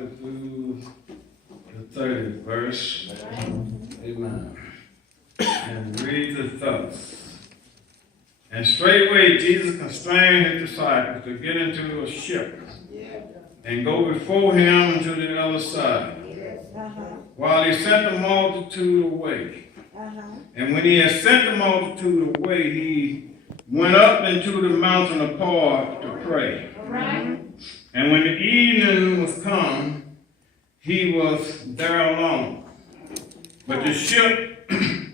chapter through the 30th verse. Amen. And read the thus. And straightway Jesus constrained his disciples to get into a ship and go before him to the other side, while he sent the multitude away. And when he had sent the multitude away, he went up into the mountain apart to pray. And when the evening was come, he was there alone. But the ship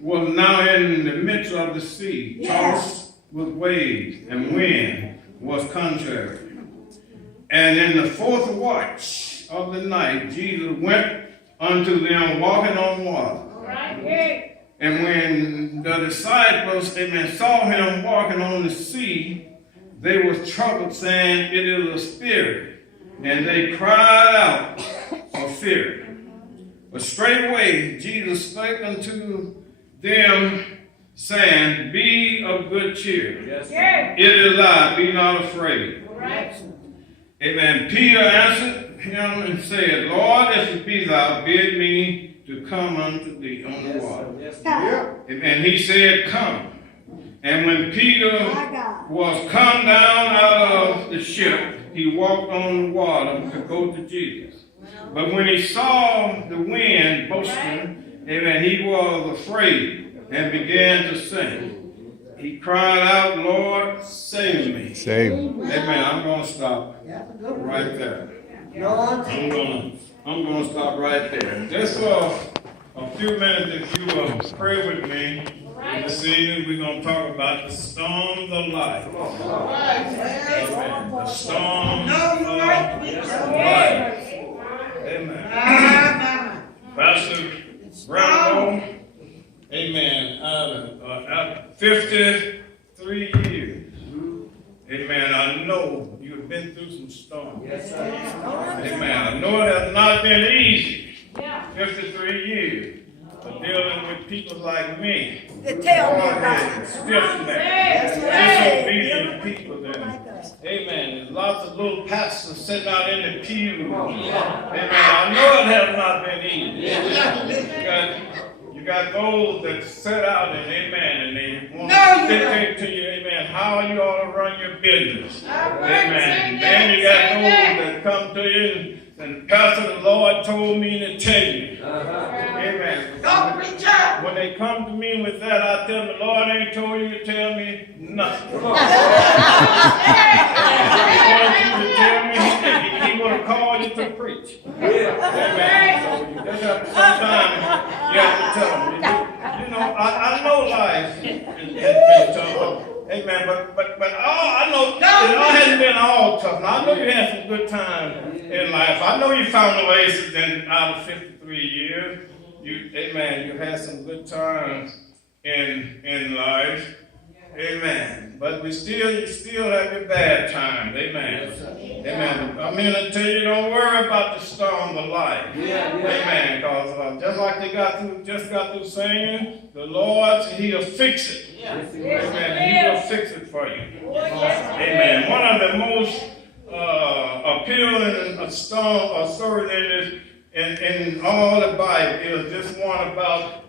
was now in the midst of the sea, tossed with waves, and wind was contrary. And in the fourth watch of the night, Jesus went unto them walking on water. And when the disciples, saw him walking on the sea, they were troubled, saying, It is a spirit. And they cried out for fear. But straightway Jesus spake unto them, saying, Be of good cheer. It is I, be not afraid. Amen. Peter answered him and said, Lord, if it be thou, bid me to come unto thee on the water. And he said, Come. And when Peter was come down out of the ship, he walked on the water to go to Jesus. But when he saw the wind boasting, he was afraid and began to sink. He cried out, Lord, save me. Save me. Amen. I'm going to stop right there. I'm going to stop right there. Just for a few minutes, if you will pray with me. This evening, we're going to talk about the storms of life. Amen. The storms of life. Amen. Pastor Brown, amen. 53 years. Amen. I know you've been through some storms. Amen. I know it has not been easy. 53 years. But dealing with people like me. Tell me about it. Stiff-necked, disobedient people. Amen. There's lots of little pastors sitting out in the pew. Amen. I know it has not been easy. You got those that sit out and and they want to dictate to you, how you ought to run your business. Amen. Then you got those that come to you and Pastor, the Lord told me to tell you. Amen. When they come to me with that, I tell them, the Lord ain't told you to tell me nothing. He wanted you to tell me, he would have called you to preach. Amen. So you just have to, sometimes you have to tell them. I know life is tough. Amen. But I know it all hasn't been all tough. Now, I know you had some good times in life. I know you found oasis out of 53 years. You had some good times in life. Amen. But you still have your bad times. Amen. Amen. I'm here to tell you, don't worry about the storm of life. Amen. Because just like they just got through singing, the Lord, He'll fix it. Amen. He will fix it for you. Amen. One of the most appealing stories in all the Bible is this one about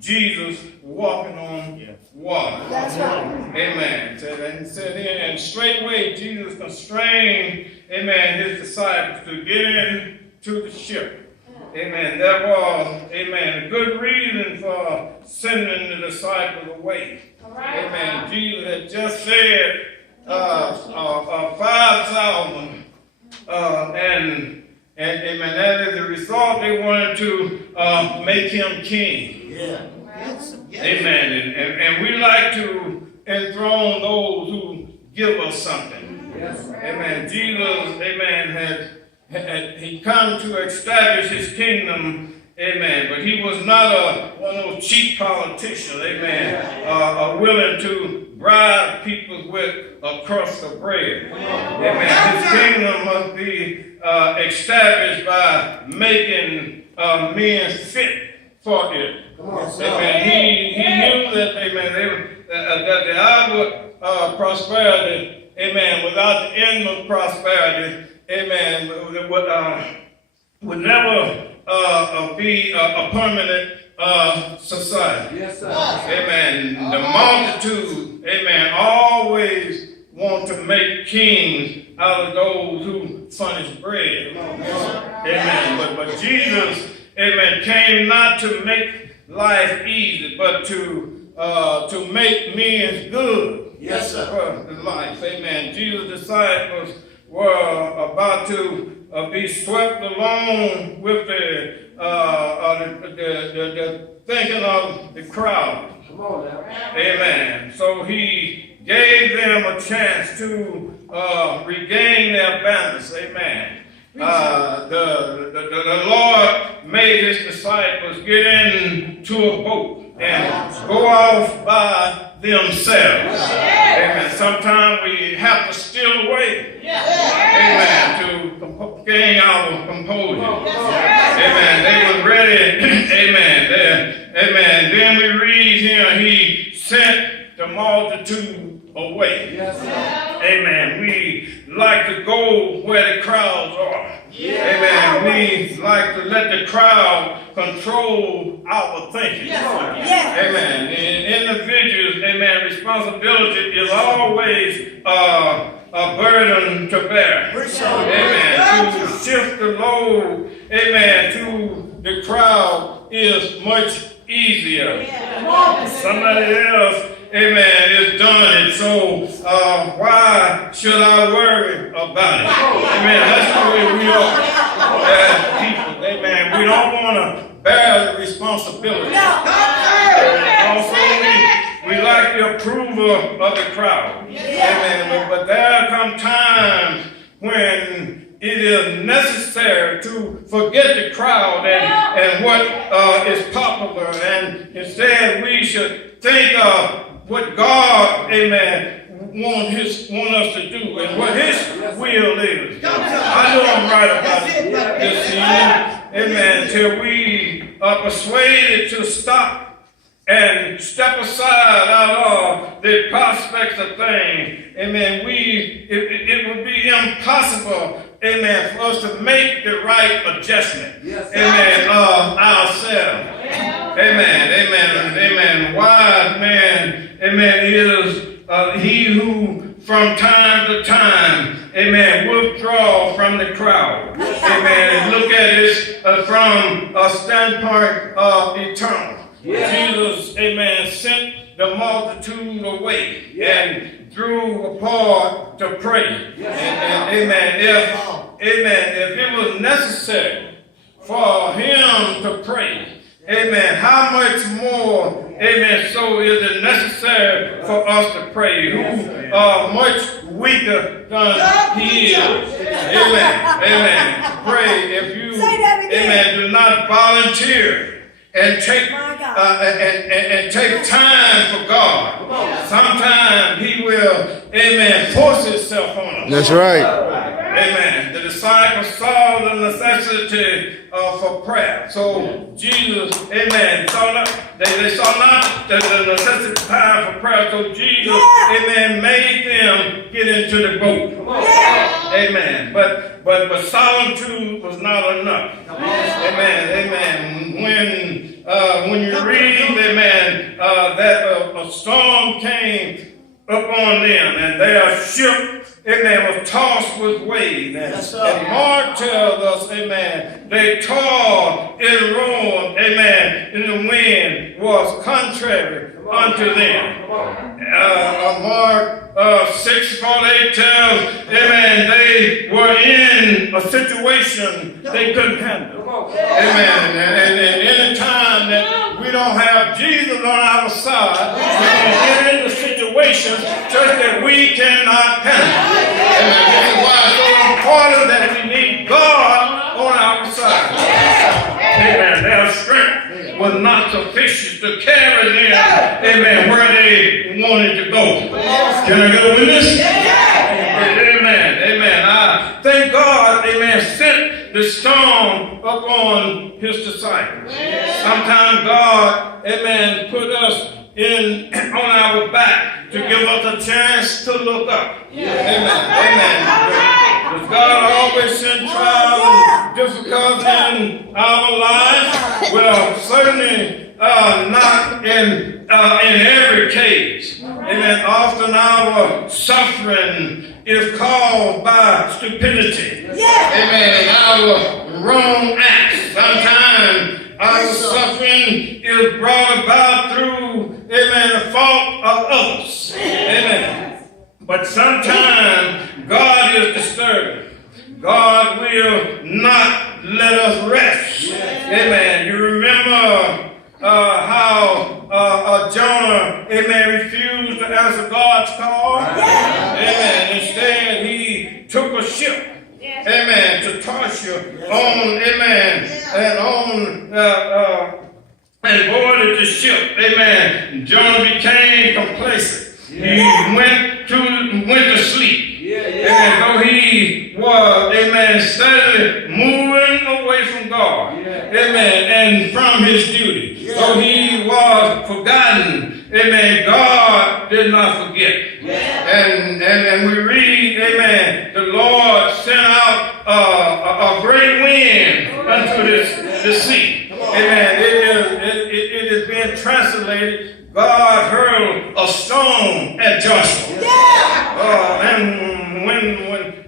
Jesus walking on water. That's right. Amen. And straightway Jesus constrained, his disciples to get into the ship. Amen. There was, a good reason for sending the disciples away. Amen. Jesus had just said 5,000, and that is the result. They wanted to make him king. Amen. And we like to enthrone those who give us something. Amen. Jesus, he come to establish his kingdom. Amen. But he was not one of those cheap politicians. Willing to bribe people with a crust of bread. Amen. His kingdom must be established by making men fit for it. Amen. He knew that, that the outward prosperity, without the inward prosperity, would never be a permanent society. Yes, sir. Amen. The multitude, amen, always want to make kings out of those who furnish bread. Amen. But Jesus, amen, came not to make life easy, but to make men good. Yes, sir. For life. Amen. Jesus' disciples were about to be swept along with the thinking of the crowd. Come on now. Amen. So he gave them a chance to regain their balance. Amen. The Lord made his disciples get into a boat and go off by themselves. Amen. Sometimes we have to steal away. Amen. To gain our composure. Amen. They were ready. Amen. Amen. Then we read here, he sent the multitude away. Amen. We like to go where the crowds are. Amen. We like to let the crowd control our thinking. Amen. In individuals, amen, responsibility is always a burden to bear. Amen. To shift the load, amen, to the crowd is much easier. Somebody else, amen, is done it. So why should I worry about it? Amen. That's the way we are as people. Amen. We don't want to bear the responsibility. Also, we like the approval of the crowd. Amen. But there come times when it is necessary to forget the crowd and what is popular, and instead we should think of what God, amen, want us to do and what his will is. I know I'm right about this season. Amen. Till we are persuaded to stop and step aside out of the prospects of things. Amen. It would be impossible, amen, for us to make the right adjustment. Amen. Ourselves. Amen. Amen. Amen. Wise man, amen, is he who from time to time, amen, withdraw from the crowd. Amen. And look at it from a standpoint of eternal. Jesus, amen, sent the multitude away and drew apart to pray. And amen, if it was necessary for him to pray, amen, how much more, amen, so is it necessary for us to pray, who are much weaker than he is. Amen, amen. Pray if you, amen, do not volunteer and take take time for God. Sometimes he will, amen, force himself on us. That's right. Amen. The disciples saw the necessity for prayer. So Jesus, amen, they saw not the necessity time for prayer. So Jesus, amen, made them get into the boat. Amen. But solitude was not enough. Amen. Amen. When you read, amen, that a storm came upon them and their ship, amen, was tossed with waves. And Mark tells us, amen, they toiled in Rome, amen, and the wind was contrary unto them. Mark 6:48 tells, amen, they were in a situation they couldn't handle. Amen. And any time that we don't have Jesus on our side, we're going to get into situations such that we cannot handle. Amen. This is why it's so important that we need God on our side. Amen. Their strength was not sufficient to carry them, amen, where they wanted to go. Can I get a witness? Amen. Amen. I thank God, amen, sent the storm upon his disciples. Sometimes God, amen, put us on our back to give us a chance to look up. Amen. Amen. Does God always send trials and difficulties in our lives? Well, certainly not in every case. Amen. Often our suffering is caused by stupidity. Amen. And our wrong acts. Sometimes our suffering is brought about through, amen, the fault of others. Amen. But sometimes God is disturbing. God will not let us rest. Amen. You remember how Jonah, amen, refused to answer God's call? Amen. Instead, he took a ship. Amen. To Tarshish on, amen, and boarded the ship. Amen. Jonah became complacent. He went to sleep. Amen. Though he was, amen, steadily moving away from God. Amen. And from his duty. Though he was forgotten. Amen. God did not forget. And we read, amen, the Lord sent out a great wind unto the sea. Amen. It is being translated, God hurled a stone at Joshua. And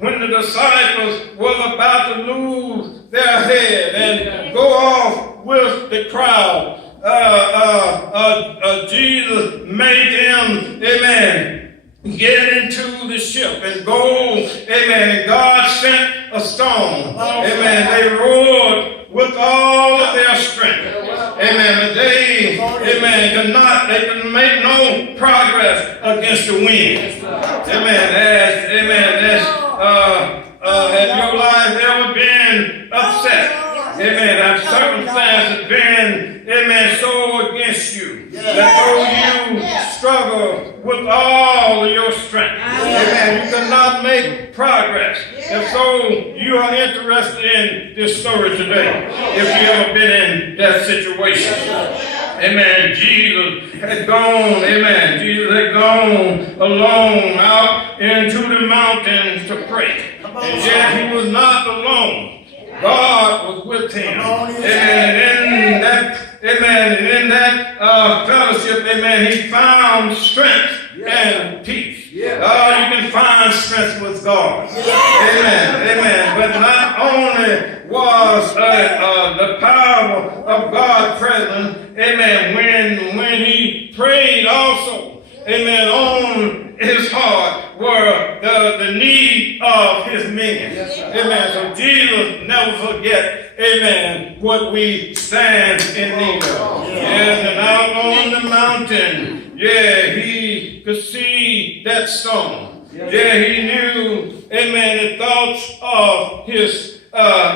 when the disciples were about to lose their head and go off with the crowd, Jesus made them, amen, get into the ship and go, amen. God sent a storm, amen. They roared with all of their strength, amen. But they, amen, could make no progress against the wind, amen. Has your life ever been upset? Amen. Have circumstances been, amen, so against you that though you struggle with all of your strength, amen, you cannot make progress. And so you are interested in this story today, if you ever been in that situation. Amen. Jesus had gone, amen. Jesus had gone alone out into the mountains to pray. And yet he was not alone. God was with him. And in that fellowship, amen, he found strength and peace. You can find strength with God. Amen. But not only was the power of God present, amen, when he prayed also, amen, on his heart were the need of his men. Amen. So Jesus never forget, amen, what we stand in need of. And out on the mountain, he could see that stone. He knew, amen, the thoughts of his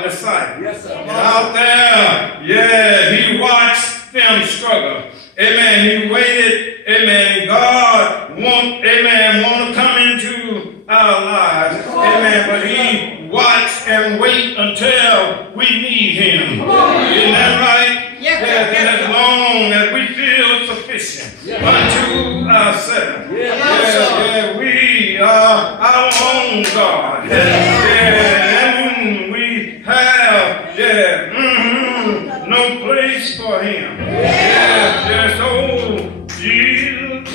disciples. And out there, he watched them struggle. Amen. He waited. Amen. God want to come into our lives. Amen. But he watched and wait until we need him. Isn't that right? And as long as we feel sufficient unto ourselves. We are our own God. And we have no place for him. So Jesus he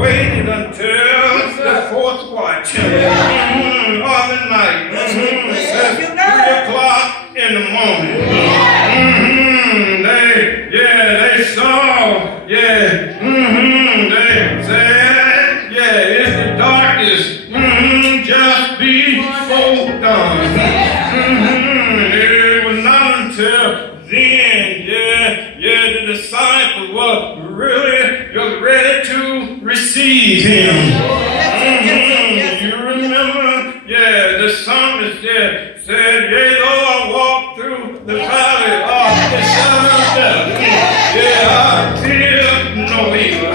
waited until the fourth watch of the night. 3 o'clock in the morning. They saw, they said, it's the darkest, just before dawn. It was not until then, the disciples were really just ready to receive him. You remember, the psalmist said, though I walk through the valley of the shadow of death, I fear no evil.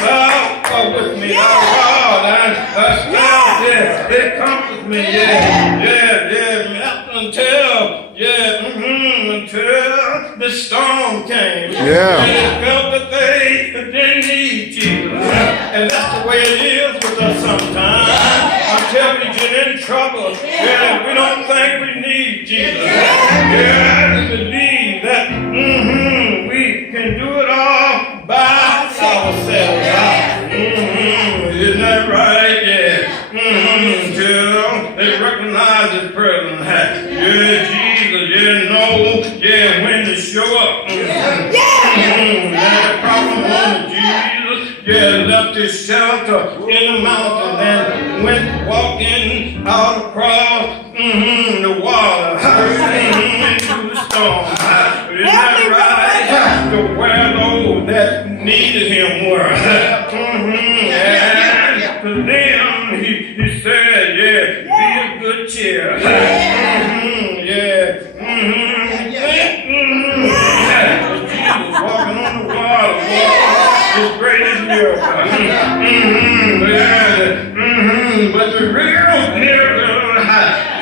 Thou art with me, thy rod and thy staff, it comforts me, until the storm came. They felt that they didn't need Jesus. And that's the way it is with us sometimes. Jesus. Yeah, we believe that we can do it all by ourselves. Isn't that right? Yeah. Till they recognize His presence. Yeah, Jesus. Yeah, know. Yeah, when to show up. The problem was Jesus. Yeah, left His shelter in the mountain and went walking out across the water into the storm. Isn't that right? To where those that needed Him were. And to them he said, yeah, be of good cheer. Jesus walking on the water, His greatest miracle. But the real miracle,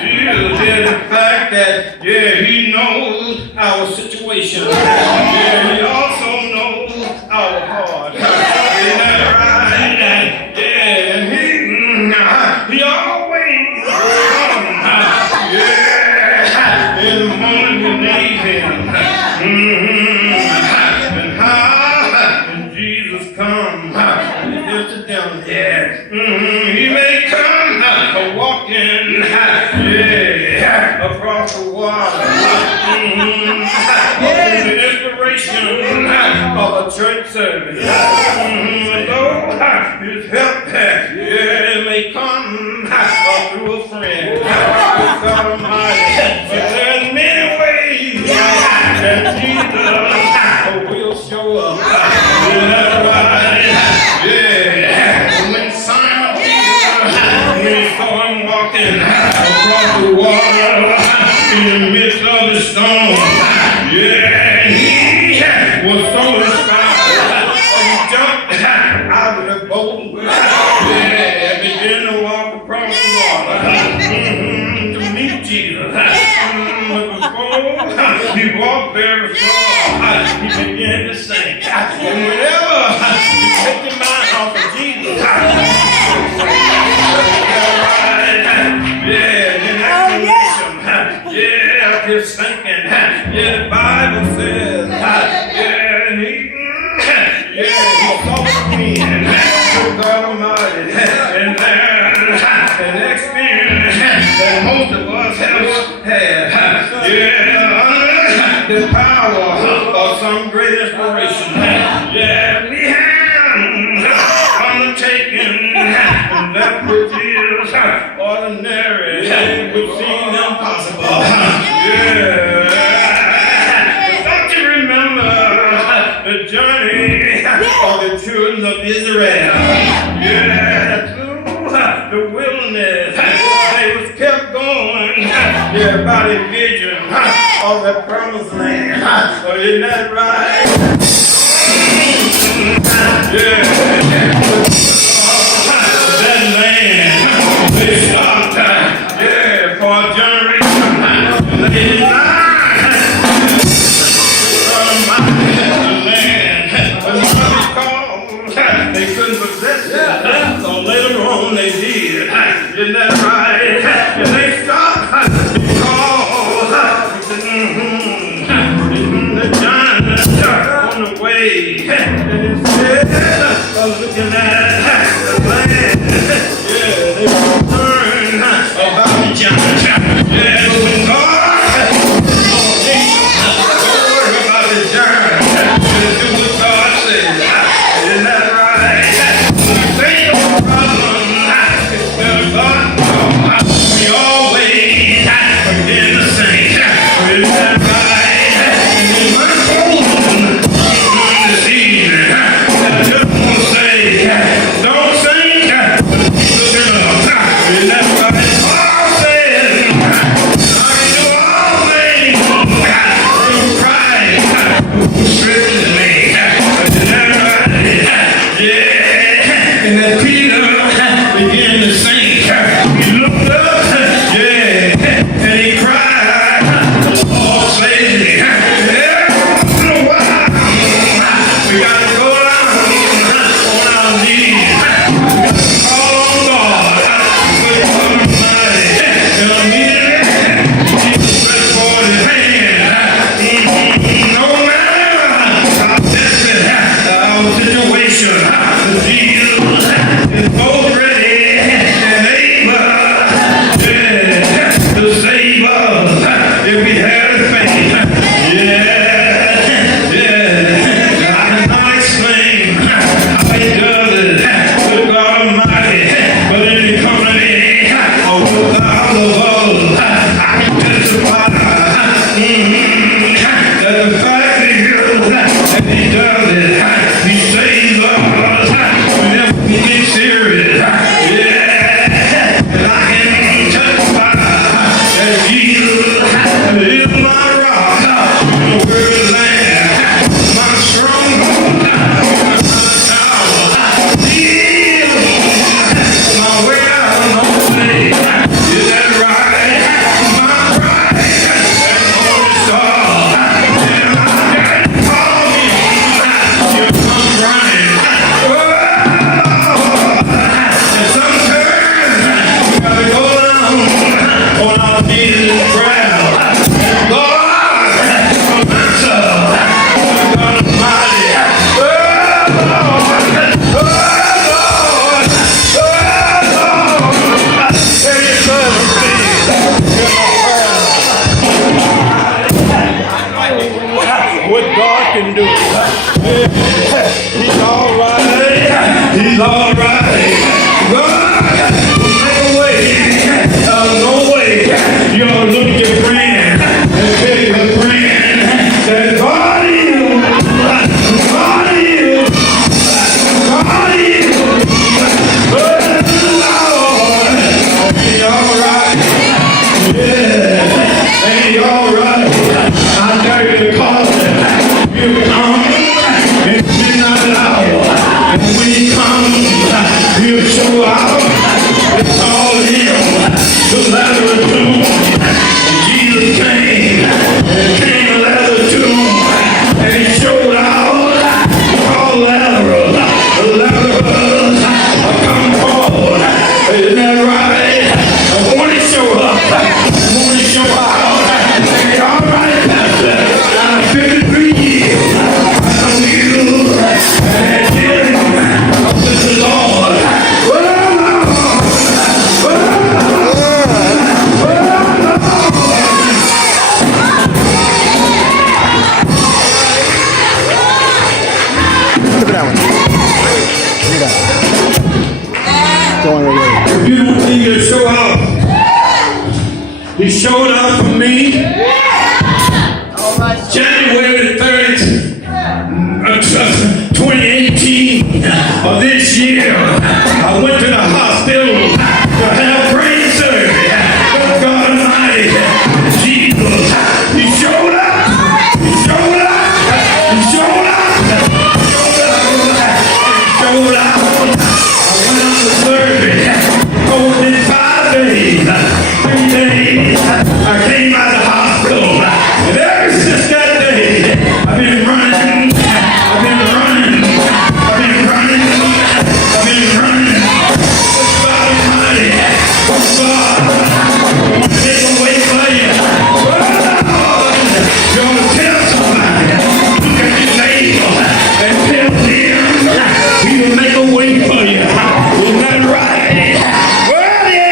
Jesus, is the fact that, yeah, He knows our situation. Yeah, He also knows our heart. Isn't that right? Yeah, and He always comes. Yeah, in the moment we need Him. And Jesus comes. He's to them. Yeah. He may come walking. Yeah. Across the water. The inspiration of a church service. Though His help, yeah, may come through a friend. God Almighty. But there's many ways that Jesus will show up. Isn't that right? Yeah. When Simon Peter saw Him walking across the water in the midst of the storm, yeah, He was so inspired. He jumped out of the boat, yeah, and began to walk across the water to meet Jesus. But before He walked very far, He began to sink. And whenever you take your mind off of Jesus, yeah, He's sinking. Yeah, the Bible says, yeah, He saw the wind, God Almighty, and there's an experience that most of us have had. Yeah, the power of some great inspiration. Yeah, we have undertaken that which is ordinary, which seems impossible. Yeah. Don't you remember the journey of the children of Israel? Yeah, through the wilderness. They was kept going. Yeah, by the vision of the promised land. So isn't that right? Yeah. That land, they stopped. Yeah, for a generation. They did not. They couldn't possess it, so later on they did. Isn't that right? And they stopped because the giant on the way, and instead of looking at the land, yeah, they were concerned about the giant. Yeah, when God Jesus' prayer. God, my soul, God Almighty. Oh, Lord. Oh, Lord. Oh, Lord. Any further, please. What God can do. He's all right. He's all right. God will make a way out of no way. You ought to look at your friend and tell your friend that God is. God is. God is. But Lord, He's all right. Yeah. Ain't He all right? I dare you to call Him. You come in midnight hour. And when He comes, He'll show out. It's all Him. The Lazarus tomb. And Jesus came. And came to Lazarus tomb. And He showed out. He called Lazarus. Lazarus, come forward. Isn't that right? And when He show up, when He show out, say, all right, Pastor. 53 years. I'm you. And healing. This is Lord. If you don't think He'll show out, He showed out for me. January 30th, 2018 of this year, I went to the hospital to have brain surgery. But God Almighty, Jesus, He showed up. He showed up. He showed up. He showed up. I went out to surgery. I was in 5 days. 3 days. I came out of the hospital. And ever since that day, I've been running. I've been running. I've been running. I've been running. God Almighty. God. I want to take away for you. You ought to tell somebody. Look at your neighbor and tell him He will make a way for you. Isn't that right? Well, yeah.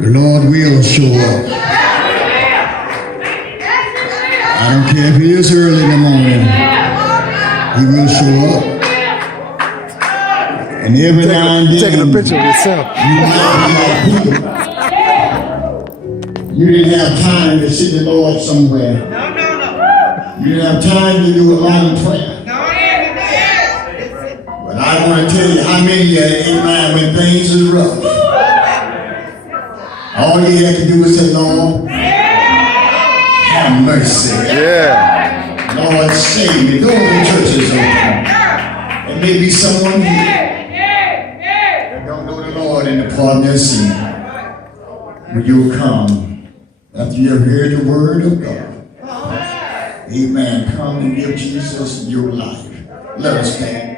The Lord will show up. I don't care if it is early in the morning. He will show up. And every now and then, Taking a picture of yourself. You didn't have time to see the Lord somewhere. You didn't have time to do a long prayer. But I want to tell you how many of you, amen, when things is rough, all you have to do is say, Lord, have mercy. Yeah. Lord, save me. Those the churches open. There may be someone here that don't know the Lord in the pardon of their sin. Will you come after you have heard the word of God? Amen. Come and give Jesus your life. Let us stand.